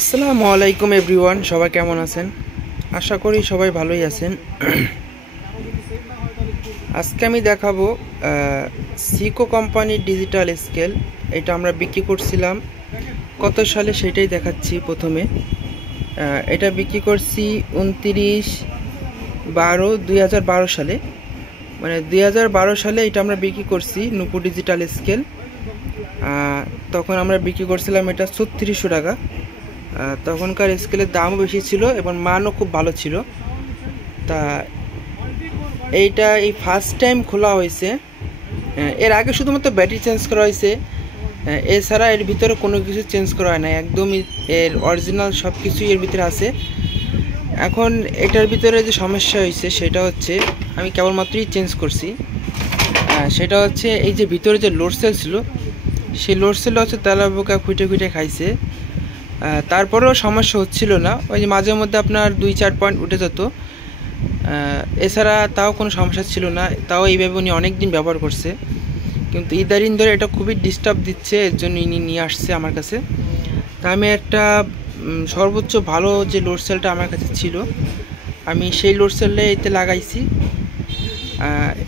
আসসালামু আলাইকুম এভরিওয়ান, সবাই কেমন আছেন? আশা করি সবাই ভালোই আছেন। আজকে আমি দেখাবো সিকো কোম্পানির ডিজিটাল স্কেল। এটা আমরা বিক্রি করছিলাম কত সালে সেটাই দেখাচ্ছি। প্রথমে এটা বিক্রি করছি 29/12/2012 সালে, মানে 2012 সালে এটা আমরা বিক্রি করছি নূপুর ডিজিটাল স্কেল। তখন আমরা বিক্রি করছিলাম এটা 3600 টাকা। তখনকার স্কেলের দামও বেশি ছিল এবং মানও খুব ভালো ছিল। তা এইটা এই ফার্স্ট টাইম খোলা হয়েছে। এর আগে শুধুমাত্র ব্যাটারি চেঞ্জ করা হয়েছে, এছাড়া এর ভিতরে কোনো কিছু চেঞ্জ করা হয় না। একদমই এর অরিজিনাল সব কিছুই এর ভিতরে আছে। এখন এটার ভিতরে যে সমস্যা হয়েছে সেটা হচ্ছে আমি কেবলমাত্রই চেঞ্জ করছি। সেটা হচ্ছে এই যে ভিতরে যে লোড সেল ছিল, সেই লোড সেলটা হচ্ছে তেলা পোকা খুঁটে খুঁটে খাইছে। তারপরেও সমস্যা হচ্ছিল না, ওই যে মাঝে মধ্যে আপনার 2-4 পয়েন্ট উঠে যেত, এছাড়া তাও কোনো সমস্যা ছিল না। তাও এইভাবে উনি অনেক দিন ব্যবহার করছে, কিন্তু ইদারিন ধরে এটা খুবই ডিস্টার্ব দিচ্ছে, এর জন্য ইনি নিয়ে আসছে আমার কাছে। তা আমি একটা সর্বোচ্চ ভালো যে লোড সেলটা আমার কাছে ছিল, আমি সেই লোড সেলটা এতে লাগাইছি।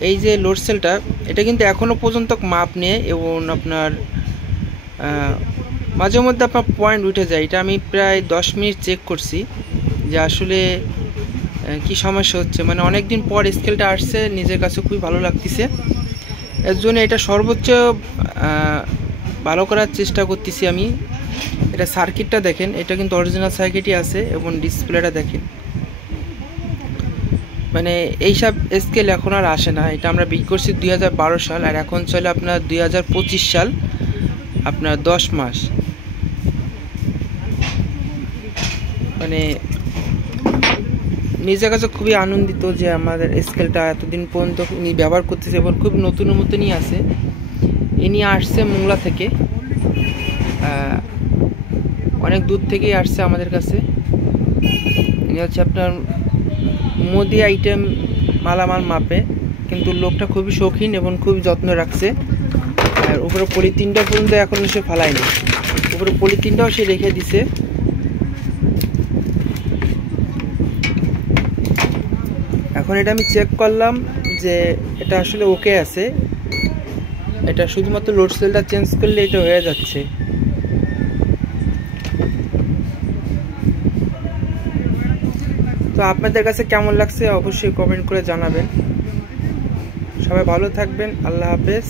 এই যে লোড সেলটা, এটা কিন্তু এখনও পর্যন্ত মাপ নেই এবং আপনার মাঝে মধ্যে আপনার পয়েন্ট উঠে যায়। এটা আমি প্রায় 10 মিনিট চেক করছি যে আসলে কি সমস্যা হচ্ছে। মানে অনেক দিন পর স্কেলটা আসছে, নিজের কাছে খুবই ভালো লাগতেছে। এর জন্য এটা সর্বোচ্চ ভালো করার চেষ্টা করতেছি আমি। এটা সার্কিটটা দেখেন, এটা কিন্তু অরিজিনাল সার্কিটই আছে এবং ডিসপ্লেটা দেখেন। মানে এইসব স্কেল এখন আর আসে না। এটা আমরা বিক্রি করছি 2012 সাল, আর এখন চলে আপনার 2025 সাল, আপনার 10 মাস। মানে নিজের কাছে খুবই আনন্দিত যে আমাদের স্কেলটা এতদিন পর্যন্ত ইনি ব্যবহার করতেছে এবং খুব নতুন নতুনই আছে। ইনি আসছে মোংলা থেকে, অনেক দূর থেকেই আসছে আমাদের কাছে। ইনি হচ্ছে আপনার মোদি আইটেম মালামাল মাপে, কিন্তু লোকটা খুবই শৌখিন এবং খুবই যত্ন রাখছে। আর উপরে পলিথিনটা পর্যন্ত এখনও সে ফালায়নি, উপরে পলিথিনটাও সে রেখে দিছে। এখন এটা আমি চেক করলাম যে এটা আসলে ওকে আছে। এটা শুধুমাত্র লোড সেলটা চেঞ্জ করলে এটা হয়ে যাচ্ছে। তো আপনাদের কাছে কেমন লাগছে অবশ্যই কমেন্ট করে জানাবেন। সবাই ভালো থাকবেন, আল্লাহ হাফেজ।